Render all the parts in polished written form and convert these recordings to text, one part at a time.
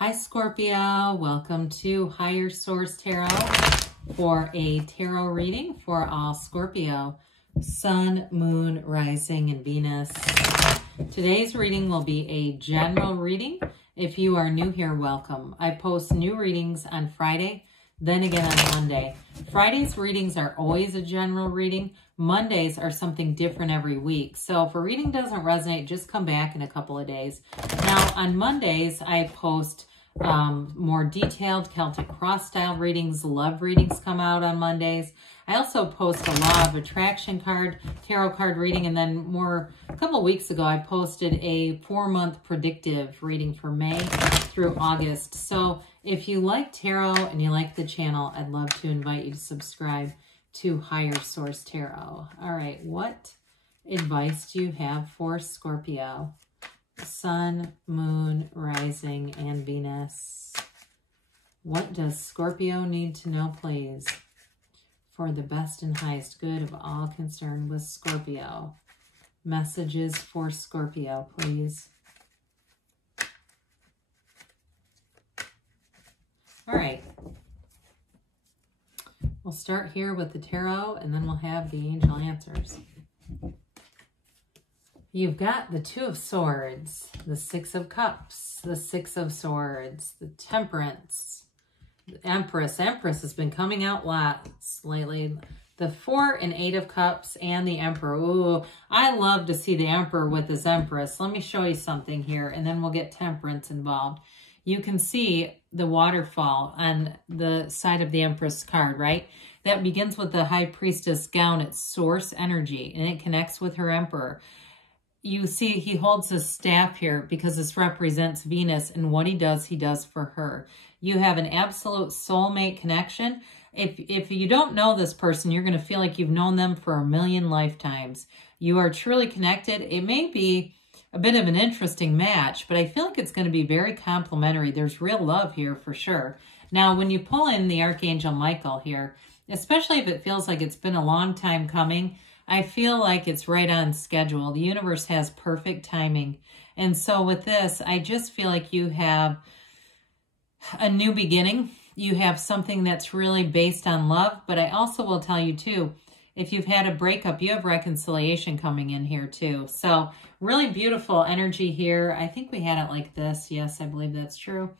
Hi Scorpio, welcome to Higher Source Tarot for a tarot reading for all Scorpio, Sun, Moon, Rising, and Venus. Today's reading will be a general reading. If you are new here, welcome. I post new readings on Friday, then again on Monday. Friday's readings are always a general reading. Mondays are something different every week. So if a reading doesn't resonate, just come back in a couple of days. Now on Mondays, I post more detailed Celtic cross style readings. Love readings come out on Mondays. I also post a law of attraction tarot card reading, and then a couple of weeks ago I posted a 4-month predictive reading for May through August. So if you like tarot and you like the channel, I'd love to invite you to subscribe to Higher Source Tarot. All right, what advice do you have for Scorpio? Sun, Moon, Rising, and Venus. What does Scorpio need to know, please, for the best and highest good of all concerned with Scorpio? Messages for Scorpio, please. All right. We'll start here with the tarot, and then we'll have the angel answers. You've got the Two of Swords, the Six of Cups, the Six of Swords, the Temperance, the Empress. Empress has been coming out lots lately. The 4 and 8 of Cups and the Emperor. Ooh, I love to see the Emperor with his Empress. Let me show you something here, and then we'll get Temperance involved. You can see the waterfall on the side of the Empress card, right? That begins with the High Priestess gown. It's source energy, and it connects with her Emperor. You see he holds his staff here because this represents Venus, and what he does for her. You have an absolute soulmate connection. If you don't know this person, you're going to feel like you've known them for a million lifetimes. You are truly connected. It may be a bit of an interesting match, but I feel like it's going to be very complimentary. There's real love here for sure. Now, when you pull in the Archangel Michael here, especially if it feels like it's been a long time coming, I feel like it's right on schedule. The universe has perfect timing. And so with this, I just feel like you have a new beginning. You have something that's really based on love. But I also will tell you too, if you've had a breakup, you have reconciliation coming in here too. So really beautiful energy here. I think we had it like this. Yes, I believe that's true.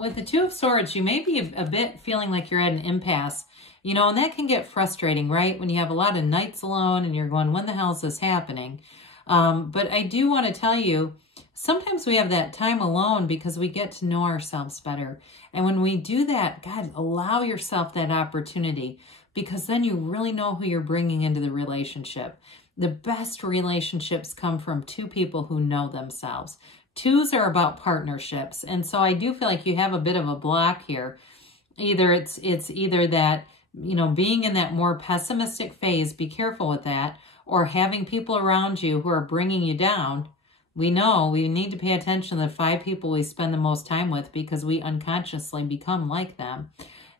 With the Two of Swords, you may be a bit feeling like you're at an impasse. You know, and that can get frustrating, right? When you have a lot of nights alone and you're going, when the hell is this happening? But I do want to tell you, sometimes we have that time alone because we get to know ourselves better. And when we do that, God, allow yourself that opportunity, because then you really know who you're bringing into the relationship. The best relationships come from two people who know themselves. Twos are about partnerships. And so I do feel like you have a bit of a block here. Either it's either that, you know, being in that more pessimistic phase, be careful with that, or having people around you who are bringing you down. We know we need to pay attention to the 5 people we spend the most time with, because we unconsciously become like them.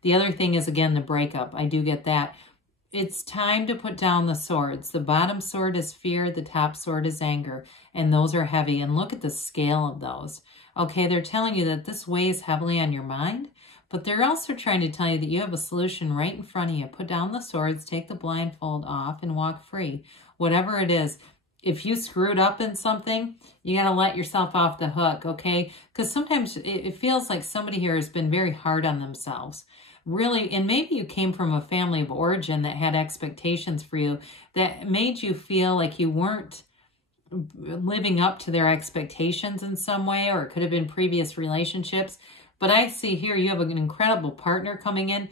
The other thing is, again, the breakup. I do get that. It's time to put down the swords. The bottom sword is fear. The top sword is anger. And those are heavy. And look at the scale of those. Okay, they're telling you that this weighs heavily on your mind. But they're also trying to tell you that you have a solution right in front of you. Put down the swords, take the blindfold off, and walk free. Whatever it is, if you screwed up in something, you got to let yourself off the hook, okay? Because sometimes it feels like somebody here has been very hard on themselves. Really, and maybe you came from a family of origin that had expectations for you that made you feel like you weren't living up to their expectations in some way, or it could have been previous relationships. But I see here you have an incredible partner coming in.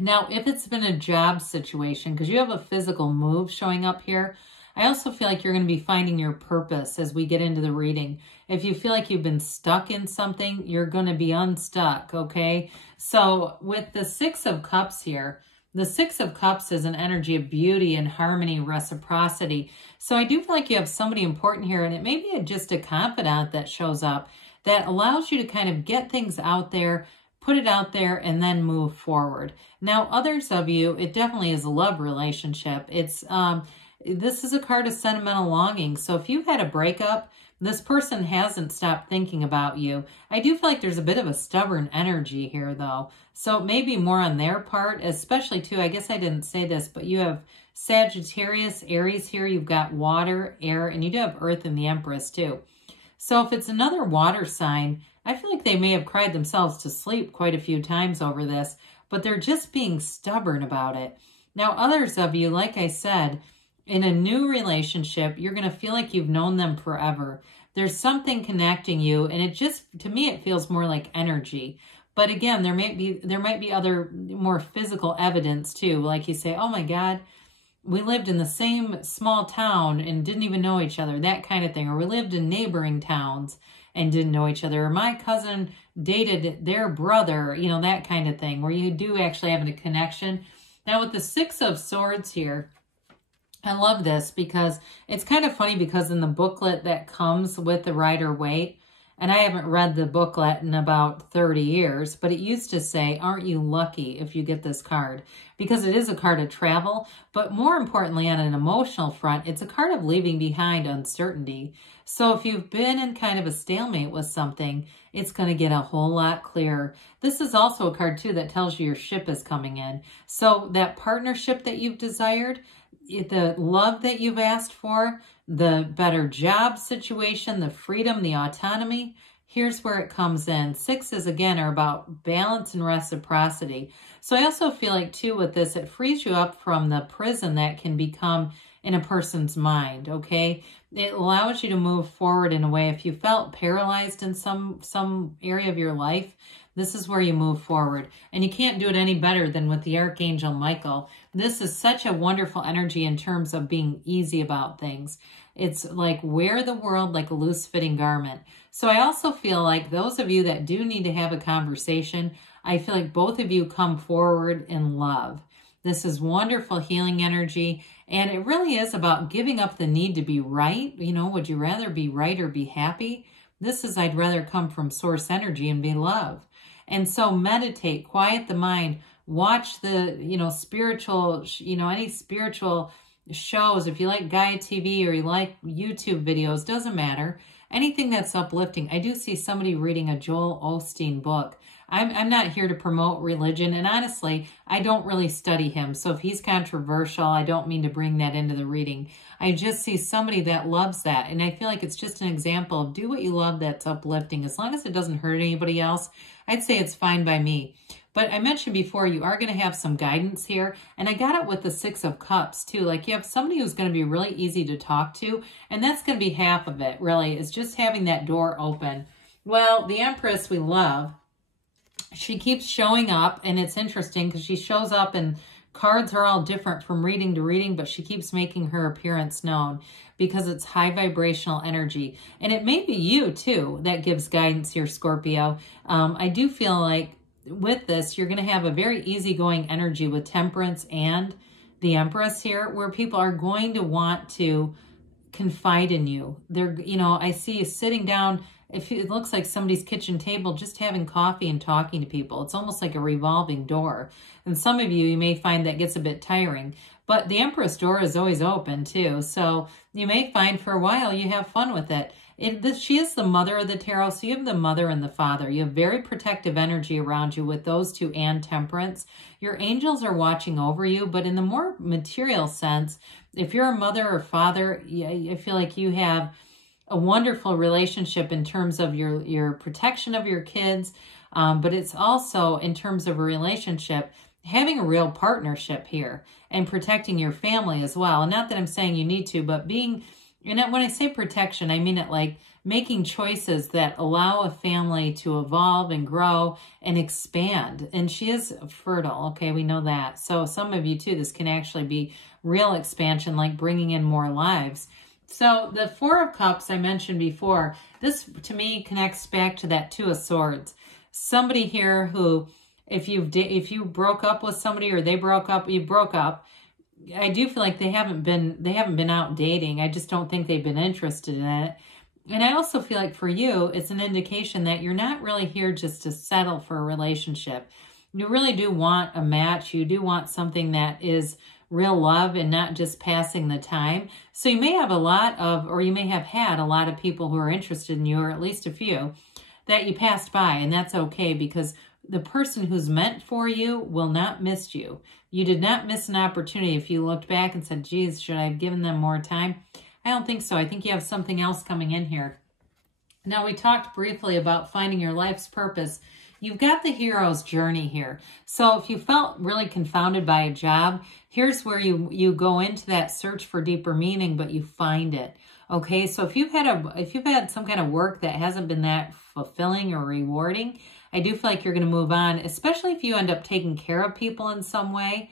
Now, if it's been a job situation, because you have a physical move showing up here, I also feel like you're going to be finding your purpose as we get into the reading. If you feel like you've been stuck in something, you're going to be unstuck, okay? So with the Six of Cups here, the Six of Cups is an energy of beauty and harmony, reciprocity. So I do feel like you have somebody important here, and it may be just a confidant that shows up that allows you to kind of get things out there, put it out there, and then move forward. Now, others of you, it definitely is a love relationship. This is a card of sentimental longing. So if you've had a breakup, This person hasn't stopped thinking about you. I do feel like there's a bit of a stubborn energy here, though. So maybe more on their part, especially too, I guess I didn't say this, but you have Sagittarius, Aries here. You've got water, air, and you do have earth and the Empress too. So if it's another water sign, I feel like they may have cried themselves to sleep quite a few times over this, but they're just being stubborn about it. Now, others of you, like I said, in a new relationship, you're going to feel like you've known them forever. There's something connecting you, and it just, to me, it feels more like energy. But again, there might be other more physical evidence too. Like you say, oh my God, we lived in the same small town and didn't even know each other, that kind of thing. Or we lived in neighboring towns and didn't know each other. Or my cousin dated their brother, you know, that kind of thing, where you do actually have a connection. Now with the Six of Swords here, I love this because it's kind of funny because in the booklet that comes with the Rider-Waite, and I haven't read the booklet in about 30 years, but it used to say, aren't you lucky if you get this card? Because it is a card of travel, but more importantly, on an emotional front, it's a card of leaving behind uncertainty. So if you've been in kind of a stalemate with something, it's going to get a whole lot clearer. This is also a card, too, that tells you your ship is coming in. So that partnership that you've desired, the love that you've asked for, the better job situation, the freedom, the autonomy, here's where it comes in. Sixes, again, are about balance and reciprocity. So I also feel like, too, with this, it frees you up from the prison that can become in a person's mind, okay? It allows you to move forward in a way. If you felt paralyzed in some area of your life, this is where you move forward. And you can't do it any better than with the Archangel Michael. This is such a wonderful energy in terms of being easy about things. It's like wear the world like a loose-fitting garment. So I also feel like those of you that do need to have a conversation, I feel like both of you come forward in love. This is wonderful healing energy. And it really is about giving up the need to be right. You know, would you rather be right or be happy? This is, I'd rather come from source energy and be love. And so meditate, quiet the mind, watch the, spiritual, any spiritual shows. If you like Gaia TV or you like YouTube videos, doesn't matter. Anything that's uplifting. I do see somebody reading a Joel Osteen book. I'm not here to promote religion, and honestly, I don't really study him. So if he's controversial, I don't mean to bring that into the reading. I just see somebody that loves that, and I feel like it's just an example of do what you love that's uplifting. As long as it doesn't hurt anybody else, I'd say it's fine by me. But I mentioned before, you are going to have some guidance here, and I got it with the Six of Cups too. Like you have somebody who's going to be really easy to talk to, and that's going to be half of it, really, is just having that door open. Well, the Empress we love, she keeps showing up, and it's interesting because she shows up and cards are all different from reading to reading, but she keeps making her appearance known because it's high vibrational energy. And it may be you, too, that gives guidance here, Scorpio. I do feel like with this, you're going to have a very easygoing energy with Temperance and the Empress here, where people are going to want to confide in you. They're, I see you sitting down. It looks like somebody's kitchen table, just having coffee and talking to people. It's almost like a revolving door. And some of you may find that gets a bit tiring. But the Empress door is always open too. So you may find for a while you have fun with it. She is the mother of the tarot. So you have the mother and the father. You have very protective energy around you with those two and Temperance. Your angels are watching over you. But in the more material sense, if you're a mother or father, I feel like you have a wonderful relationship in terms of your protection of your kids, but it's also in terms of a relationship, having a real partnership here and protecting your family as well. And not that I'm saying you need to, but being, when I say protection, I mean it like making choices that allow a family to evolve and grow and expand. And she is fertile, okay, we know that. So some of you too, this can actually be real expansion, like bringing in more lives. So the Four of Cups I mentioned before, this to me connects back to that Two of Swords. Somebody here who, if you broke up with somebody or they broke up, you broke up. I do feel like they haven't been out dating. I just don't think they've been interested in it. And I also feel like for you, it's an indication that you're not really here just to settle for a relationship. You really do want a match. You do want something that is real love and not just passing the time. So you may have a lot of, or you may have had a lot of people who are interested in you, or at least a few, that you passed by, and that's okay, because the person who's meant for you will not miss you. You did not miss an opportunity if you looked back and said, geez, should I have given them more time? I don't think so. I think you have something else coming in here. Now, we talked briefly about finding your life's purpose. You've got the hero's journey here. So if you felt really confounded by a job, here's where you go into that search for deeper meaning, but you find it. Okay, so if you've had some kind of work that hasn't been that fulfilling or rewarding, I do feel like you're going to move on, especially if you end up taking care of people in some way.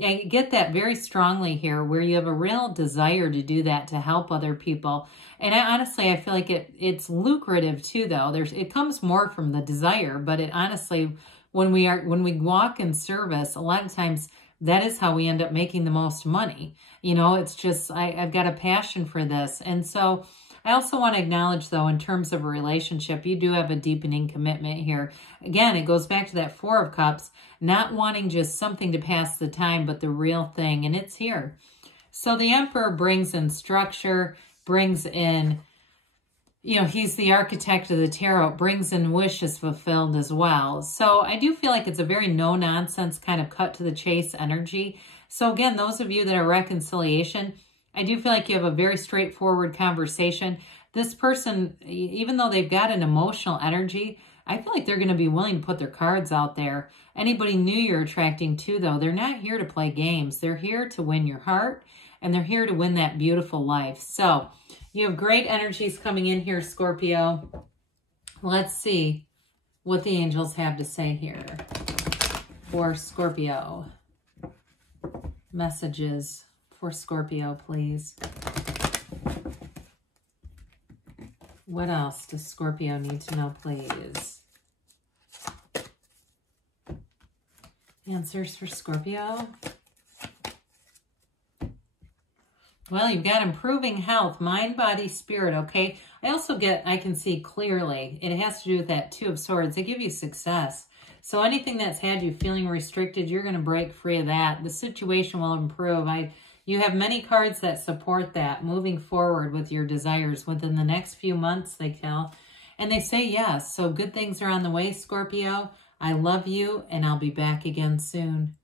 I get that very strongly here, where you have a real desire to do that, to help other people. And honestly, I feel like it's lucrative too, though. It comes more from the desire, but it honestly, when we walk in service, a lot of times that is how we end up making the most money. You know, it's just, I've got a passion for this. And so I also want to acknowledge, though, in terms of a relationship, you do have a deepening commitment here. Again, it goes back to that Four of Cups, not wanting just something to pass the time, but the real thing, and it's here. So the Emperor brings in structure, brings in, you know, he's the architect of the tarot, brings in wishes fulfilled as well. So I do feel like it's a very no-nonsense kind of cut to the chase energy. So again, those of you that are reconciliation, I do feel like you have a very straightforward conversation. This person, even though they've got an emotional energy, I feel like they're going to be willing to put their cards out there. Anybody new you're attracting to, though, they're not here to play games. They're here to win your heart, and they're here to win that beautiful life. So you have great energies coming in here, Scorpio. Let's see what the angels have to say here for Scorpio. Messages for Scorpio, please. What else does Scorpio need to know, please? Answers for Scorpio. Well, you've got improving health, mind, body, spirit, okay? I also get, I can see clearly, it has to do with that Two of Swords. They give you success. So anything that's had you feeling restricted, you're going to break free of that. The situation will improve. You have many cards that support that, moving forward with your desires within the next few months, they tell. And they say yes. So good things are on the way, Scorpio. I love you, and I'll be back again soon.